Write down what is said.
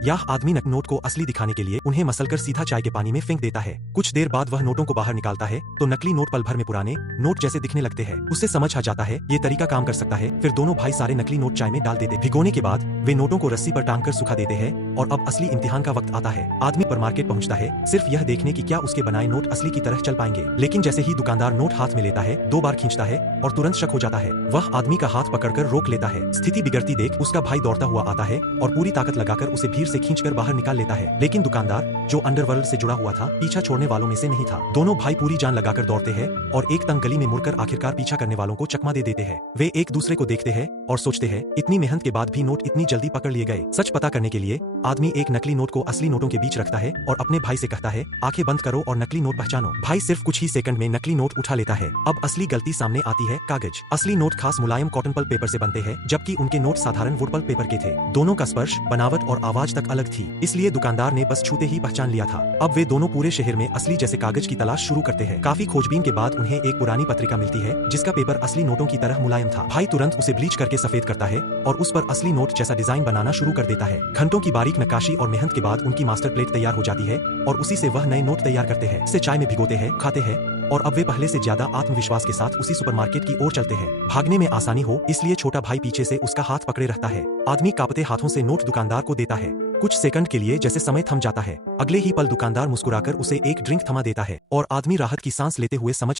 यह आदमी नोट को असली दिखाने के लिए उन्हें मसलकर सीधा चाय के पानी में फेंक देता है। कुछ देर बाद वह नोटों को बाहर निकालता है तो नकली नोट पल भर में पुराने नोट जैसे दिखने लगते हैं। उसे समझ आ जाता है ये तरीका काम कर सकता है। फिर दोनों भाई सारे नकली नोट चाय में डाल देते। भिगोने के बाद वे नोटों को रस्सी पर टांग कर सुखा देते हैं और अब असली इम्तिहान का वक्त आता है। आदमी पर मार्केट पहुंचता है सिर्फ यह देखने की क्या उसके बनाए नोट असली की तरह चल पाएंगे। लेकिन जैसे ही दुकानदार नोट हाथ में लेता है 2 बार खींचता है और तुरंत शक हो जाता है। वह आदमी का हाथ पकड़कर रोक लेता है। स्थिति बिगड़ती देख उसका भाई दौड़ता हुआ आता है और पूरी ताकत लगाकर उसे भीड़ से खींचकर बाहर निकाल लेता है। लेकिन दुकानदार जो अंडरवर्ल्ड से जुड़ा हुआ था पीछा छोड़ने वालों में से नहीं था। दोनों भाई पूरी जान लगाकर दौड़ते हैं और एक तंग गली में मुड़कर आखिरकार पीछा करने वालों को चकमा दे देते हैं। वे एक दूसरे को देखते हैं और सोचते हैं इतनी मेहनत के बाद भी नोट इतनी जल्दी पकड़ लिए गए। सच पता करने के लिए आदमी एक नकली नोट को असली नोटों के बीच रखता है और अपने भाई से कहता है आंखें बंद करो और नकली नोट पहचानो। भाई सिर्फ कुछ ही सेकंड में नकली नोट उठा लेता है। अब असली गलती सामने आती है, कागज। असली नोट खास मुलायम कॉटन पल्प पेपर से बनते हैं जबकि उनके नोट साधारण वुड पल्प पेपर के थे। दोनों का स्पर्श, बनावट और आवाज तक अलग थी, इसलिए दुकानदार ने बस छूते ही पहचान लिया था। अब वे दोनों पूरे शहर में असली जैसे कागज की तलाश शुरू करते हैं। काफी खोजबीन के बाद उन्हें एक पुरानी पत्रिका मिलती है जिसका पेपर असली नोटों की तरह मुलायम था। भाई तुरंत उसे ब्लीच करके सफेद करता है और उस पर असली नोट जैसा डिजाइन बनाना शुरू कर देता है। घंटों की बारीक नक्काशी और मेहनत के बाद उनकी मास्टर प्लेट तैयार हो जाती है और उसी से वह नए नोट तैयार करते हैं। इसे चाय में भिगोते हैं, खाते हैं और अब वे पहले से ज्यादा आत्मविश्वास के साथ उसी सुपरमार्केट की ओर चलते हैं। भागने में आसानी हो इसलिए छोटा भाई पीछे से उसका हाथ पकड़े रहता है। आदमी कांपते हाथों से नोट दुकानदार को देता है। कुछ सेकंड के लिए जैसे समय थम जाता है। अगले ही पल दुकानदार मुस्कुराकर उसे एक ड्रिंक थमा देता है और आदमी राहत की सांस लेते हुए समझ